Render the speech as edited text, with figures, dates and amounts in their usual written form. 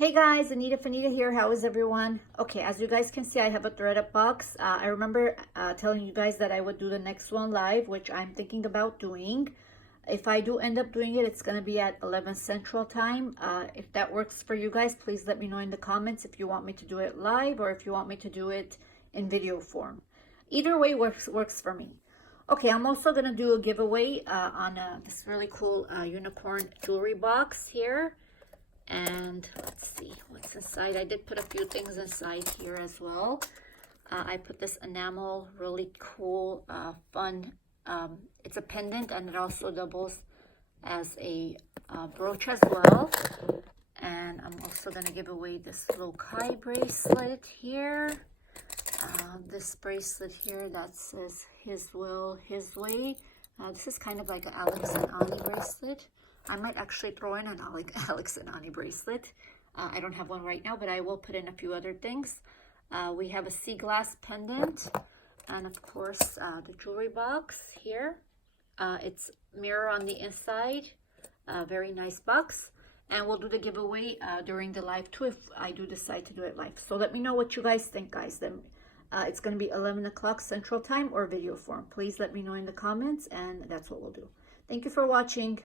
Hey guys, Anita here. How is everyone? Okay, as you guys can see, I have a threaded box. I remember telling you guys that I would do the next one live, which I'm thinking about doing. If I do end up doing it, it's going to be at 11 Central Time. If that works for you guys, please let me know in the comments if you want me to do it live or if you want me to do it in video form. Either way works for me. Okay, I'm also going to do a giveaway on this really cool unicorn jewelry box here. And let's see what's inside. I did put a few things inside here as well. I put this enamel, really cool, fun. It's a pendant and it also doubles as a brooch as well. And I'm also going to give away this little Kai bracelet here. This bracelet here that says His Will, His Way. This is kind of like an Alex and Ani bracelet. I might actually throw in an Alex and Ani bracelet. I don't have one right now, but I will put in a few other things. We have a sea glass pendant, and of course the jewelry box here. It's mirror on the inside. Very nice box. And we'll do the giveaway during the live too if I do decide to do it live. So let me know what you guys think, guys. Then it's going to be 11 o'clock Central Time or video form. Please let me know in the comments, and that's what we'll do. Thank you for watching.